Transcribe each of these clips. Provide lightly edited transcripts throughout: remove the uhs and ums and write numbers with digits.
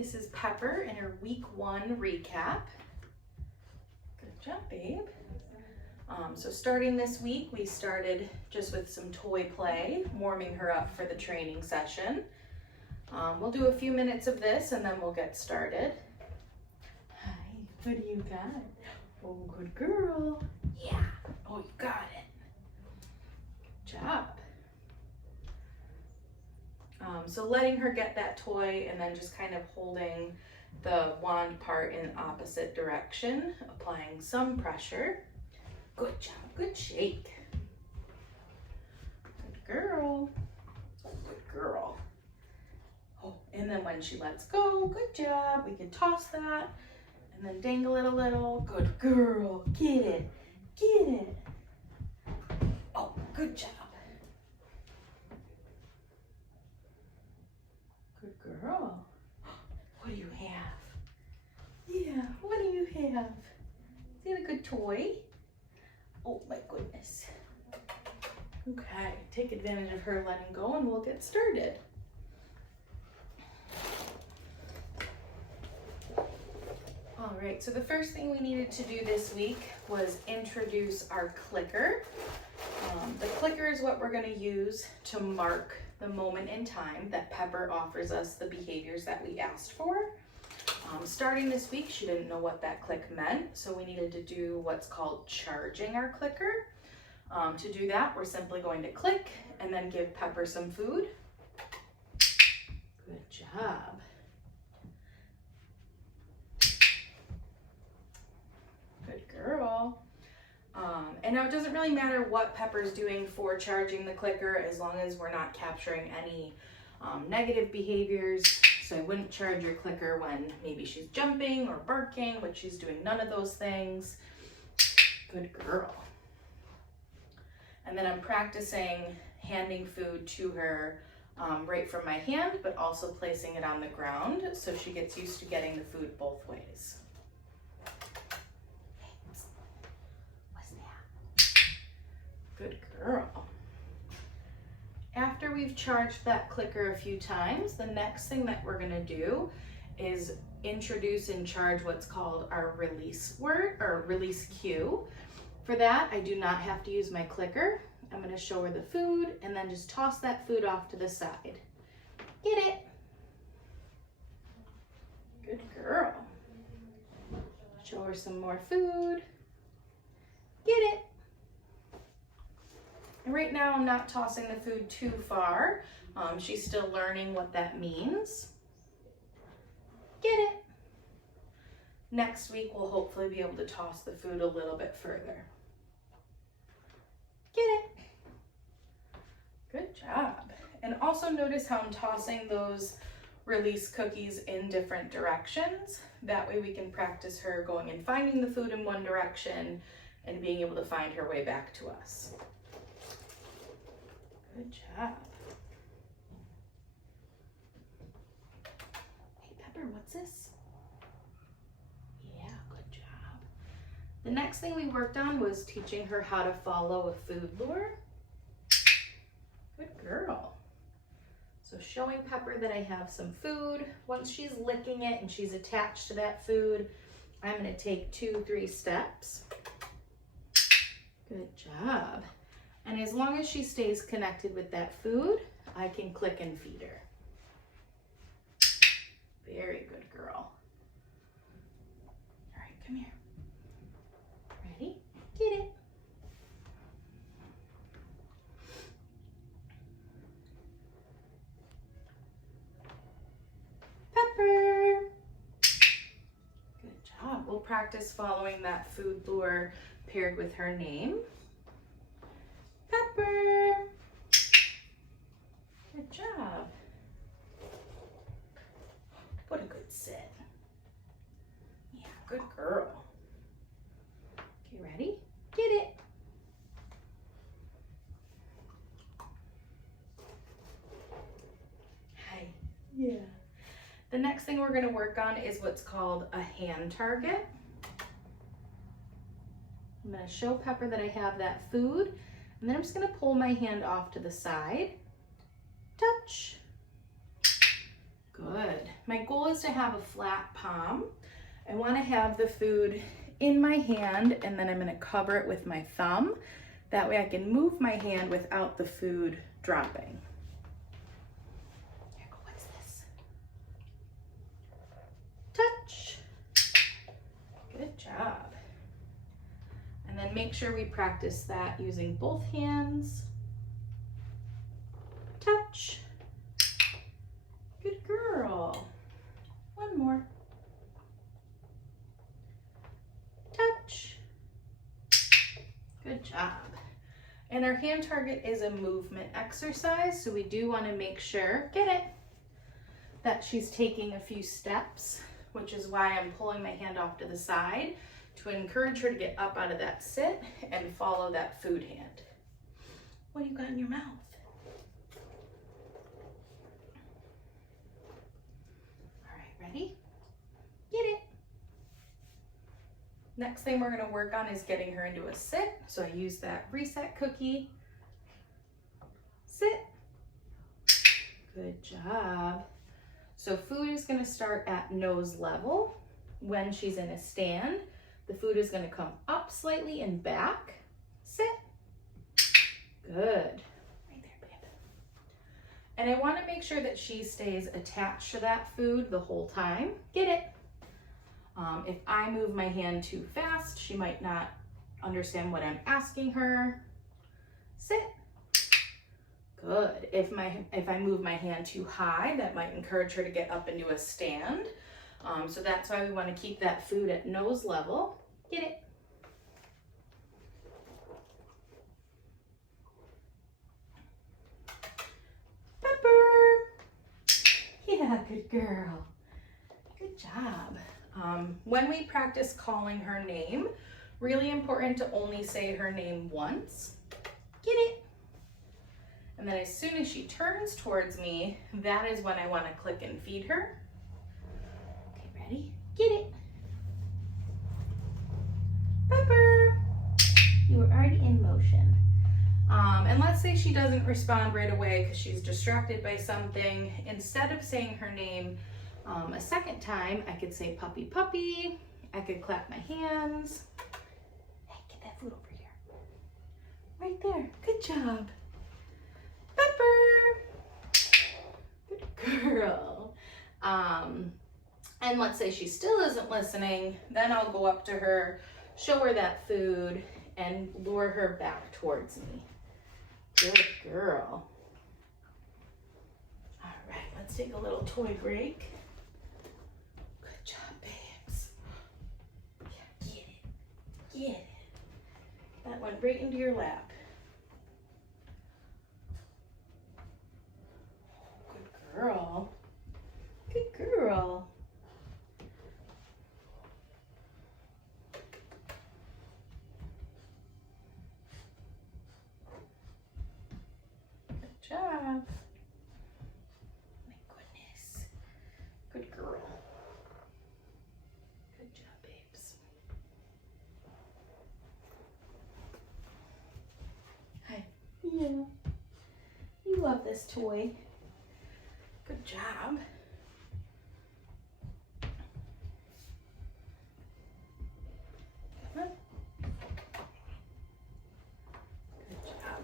This is Pepper in her week 1 recap. Good job, babe. So starting this week, we started just with some toy play, warming her up for the training session. We'll do a few minutes of this and then we'll get started. Hi, what do you got? Oh, good girl. Yeah. Oh, you got it. Good job. So letting her get that toy and then just kind of holding the wand part in opposite direction, applying some pressure. Good job, good shake. Good girl. Oh, good girl. Oh, and then when she lets go, good job. We can toss that and then dangle it a little. Good girl, get it, get it. Oh, good job. Good girl. What do you have? Yeah, what do you have? Is that a good toy? Oh my goodness. Okay, take advantage of her letting go and we'll get started. All right, so the first thing we needed to do this week was introduce our clicker. The clicker is what we're going to use to mark the moment in time that Pepper offers us the behaviors that we asked for. Starting this week, she didn't know what that click meant, so we needed to do what's called charging our clicker. To do that, we're simply going to click and then give Pepper some food. Good job. Good girl. And now it doesn't really matter what Pepper's doing for charging the clicker as long as we're not capturing any negative behaviors. So I wouldn't charge your clicker when maybe she's jumping or barking, which she's doing none of those things. Good girl. And then I'm practicing handing food to her right from my hand, but also placing it on the ground so she gets used to getting the food both ways. What's that? Good girl. After we've charged that clicker a few times, the next thing that we're gonna do is introduce and charge what's called our release word or release cue. For that, I do not have to use my clicker. I'm gonna show her the food and then just toss that food off to the side. Get it. Good girl. Show her some more food. Get it. And right now I'm not tossing the food too far. She's still learning what that means. Get it. Next week we'll hopefully be able to toss the food a little bit further. Get it. Good job. And also notice how I'm tossing those release cookies in different directions. That way we can practice her going and finding the food in one direction and being able to find her way back to us. Good job. Hey Pepper, what's this? Yeah, good job. The next thing we worked on was teaching her how to follow a food lure. Good girl. So showing Pepper that I have some food. Once she's licking it and she's attached to that food, I'm going to take 2-3 steps. Good job. And as long as she stays connected with that food, I can click and feed her. Very good girl. All right, come here. Ready? Get it. Pepper. Good job. We'll practice following that food lure paired with her name. Pepper. Good job. What a good sit. Yeah, good girl. Okay, ready? Get it. Hi. Yeah. The next thing we're going to work on is what's called a hand target. I'm going to show Pepper that I have that food. And then I'm just going to pull my hand off to the side. Touch. Good. My goal is to have a flat palm. I want to have the food in my hand, and then I'm going to cover it with my thumb. That way I can move my hand without the food dropping. Here, go, what's this? Touch. Good job. And then make sure we practice that using both hands. Touch. Good girl. One more. Touch. Good job. And our hand target is a movement exercise, so we do want to make sure, get it, that she's taking a few steps, which is why I'm pulling my hand off to the side to encourage her to get up out of that sit and follow that food hand. What do you got in your mouth? All right, ready? Get it. Next thing we're going to work on is getting her into a sit. So I use that reset cookie. Sit. Good job. So food is going to start at nose level. When she's in a stand, the food is going to come up slightly and back. Sit. Good. Right there, babe. And I want to make sure that she stays attached to that food the whole time. Get it. If I move my hand too fast, she might not understand what I'm asking her. Sit. Good. If I move my hand too high, that might encourage her to get up into a stand. So that's why we want to keep that food at nose level. Get it. Pepper. Yeah, good girl. Good job. When we practice calling her name, really important to only say her name once. Get it. And then as soon as she turns towards me, that is when I want to click and feed her. Okay, ready? Get it. Pepper. You were already in motion. And let's say she doesn't respond right away because she's distracted by something. Instead of saying her name a second time, I could say puppy, puppy. I could clap my hands. Hey, get that food over here. Right there. Good job. Pepper. Good girl. And let's say she still isn't listening, then I'll go up to her, show her that food, and lure her back towards me. Good girl. All right, let's take a little toy break. Good job, babes. Yeah, get it. Get it. That went right into your lap. Good girl. Good girl. Good job. My goodness. Good girl. Good job, babes. Hi. Yeah. You love this toy. Good job. Come on. Good job.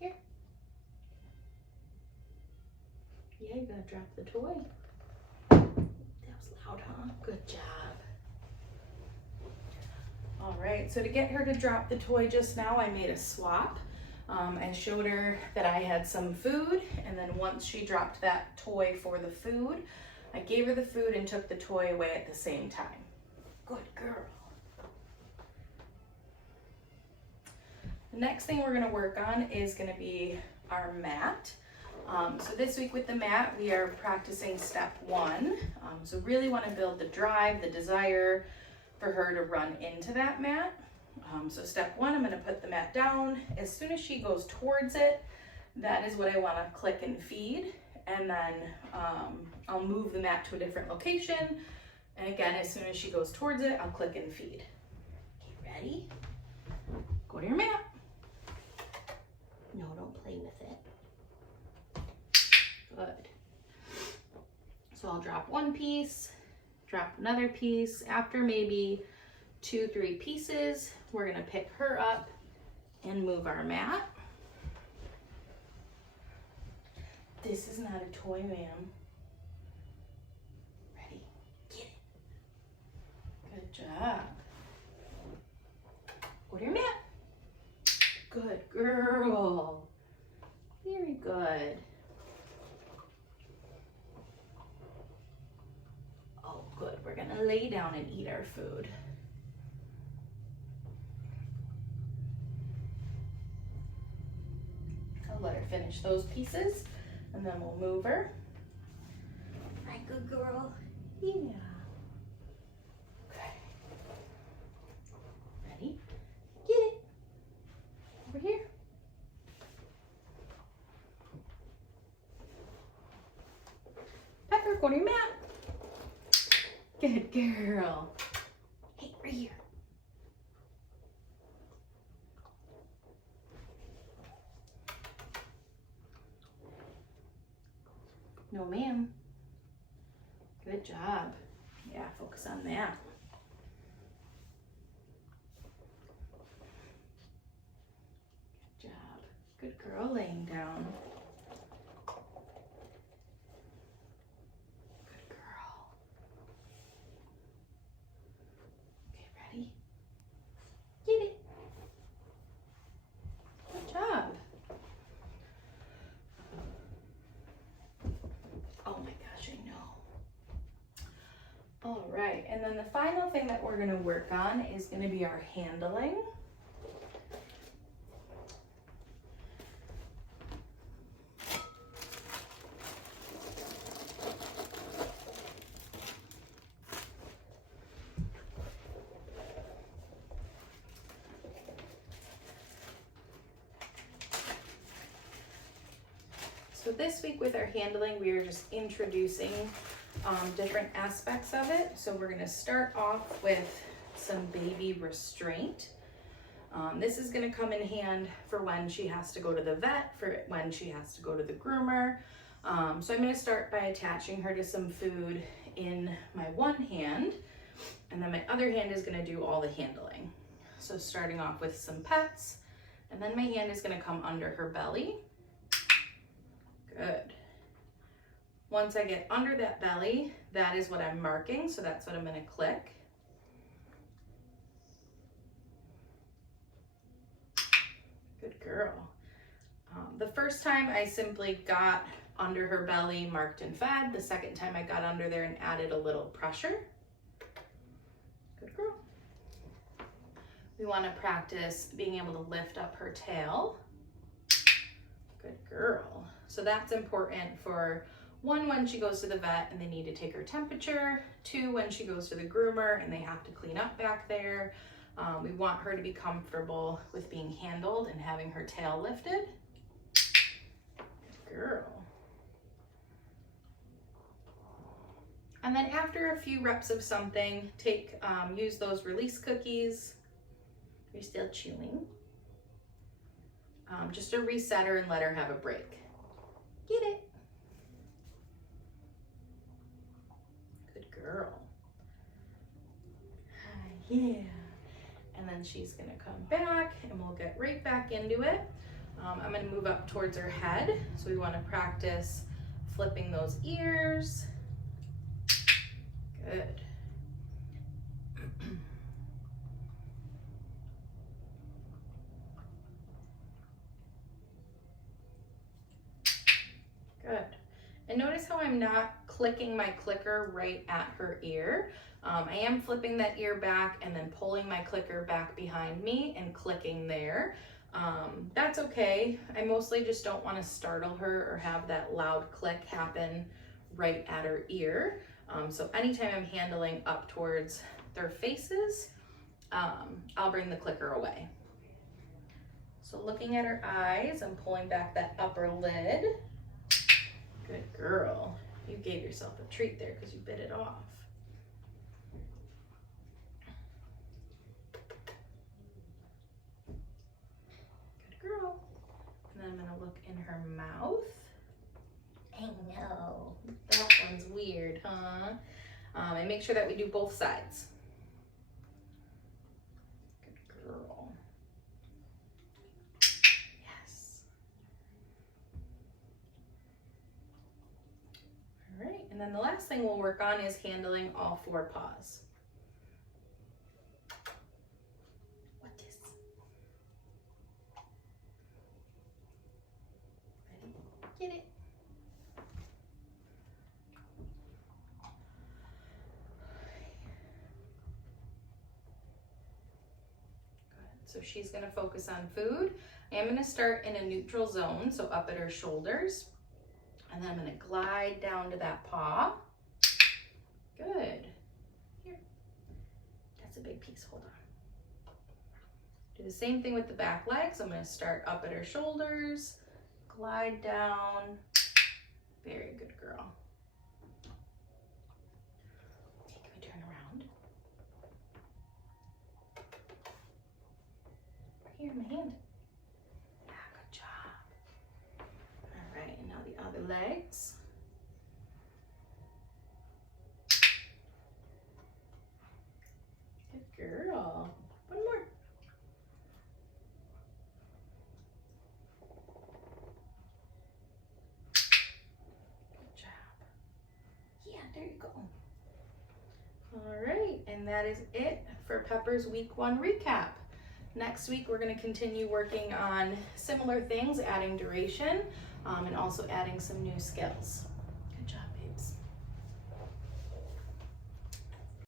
Here. Yeah, you gotta drop the toy. That was loud, huh? Good job. All right, so to get her to drop the toy just now, I made a swap. I showed her that I had some food, and then once she dropped that toy for the food, I gave her the food and took the toy away at the same time. Good girl. The next thing we're gonna work on is gonna be our mat. So this week with the mat, we are practicing step 1. So really wanna build the drive, the desire for her to run into that mat. So step 1, I'm going to put the mat down. As soon as she goes towards it, that is what I want to click and feed. And then I'll move the mat to a different location. And again, as soon as she goes towards it, I'll click and feed. Okay, ready? Go to your mat. No, don't play with it. I'll drop one piece, drop another piece. After maybe 2-3 pieces, we're gonna pick her up and move our mat. This is not a toy, ma'am. Ready? Get it. Good job. Go to your mat. Good girl. Very good. Oh, good. We're gonna lay down and eat our food. I'll let her finish those pieces and then we'll move her. Right, good girl. Yeah. Okay. Ready? Get it. Over here. Pepper, go to your mat. Good girl. Hey, right here. No, ma'am. Good job. Yeah, focus on that. Good job. Good girl laying down. Good girl. Okay, ready? Get it. Good job. Oh my gosh, I know. All right, and then the final thing that we're gonna work on is gonna be our handling. So this week with our handling, we are just introducing different aspects of it. So we're gonna start off with some baby restraint. This is gonna come in hand for when she has to go to the vet, for when she has to go to the groomer. So I'm gonna start by attaching her to some food in my one hand, and then my other hand is gonna do all the handling. So starting off with some pets, and then my hand is gonna come under her belly. Good. Once I get under that belly, that is what I'm marking, so that's what I'm gonna click. Good girl. The first time I simply got under her belly, marked and fed. The second time I got under there and added a little pressure. Good girl. We wanna practice being able to lift up her tail. Good girl. So that's important for one, when she goes to the vet and they need to take her temperature. 2, when she goes to the groomer and they have to clean up back there. We want her to be comfortable with being handled and having her tail lifted. Good girl. And then after a few reps of something, use those release cookies. You're still chewing. Just to reset her and let her have a break. Get it. Good girl. Yeah. And then she's gonna come back and we'll get right back into it. I'm gonna move up towards her head. So we wanna practice flipping those ears. Good. Good. And notice how I'm not clicking my clicker right at her ear. I am flipping that ear back and then pulling my clicker back behind me and clicking there. That's okay. I mostly just don't want to startle her or have that loud click happen right at her ear. So anytime I'm handling up towards their faces, I'll bring the clicker away. So looking at her eyes, I'm pulling back that upper lid. Good girl. You gave yourself a treat there because you bit it off. Good girl. And then I'm going to look in her mouth. I know. That one It's weird, huh? And make sure that we do both sides. Good girl. Yes. All right, and then the last thing we'll work on is handling all 4 paws. What is? Ready? Get it. So she's gonna focus on food. I'm gonna start in a neutral zone, so up at her shoulders. And then I'm gonna glide down to that paw. Good. Here. That's a big piece, hold on. Do the same thing with the back legs. I'm gonna start up at her shoulders, glide down. Very good girl. Okay, can we turn around? Here, my hand. Yeah, good job. All right, and now the other legs. Good girl. One more. Good job. Yeah, there you go. All right, and that is it for Pepper's week 1 recap. Next week, we're going to continue working on similar things, adding duration, and also adding some new skills.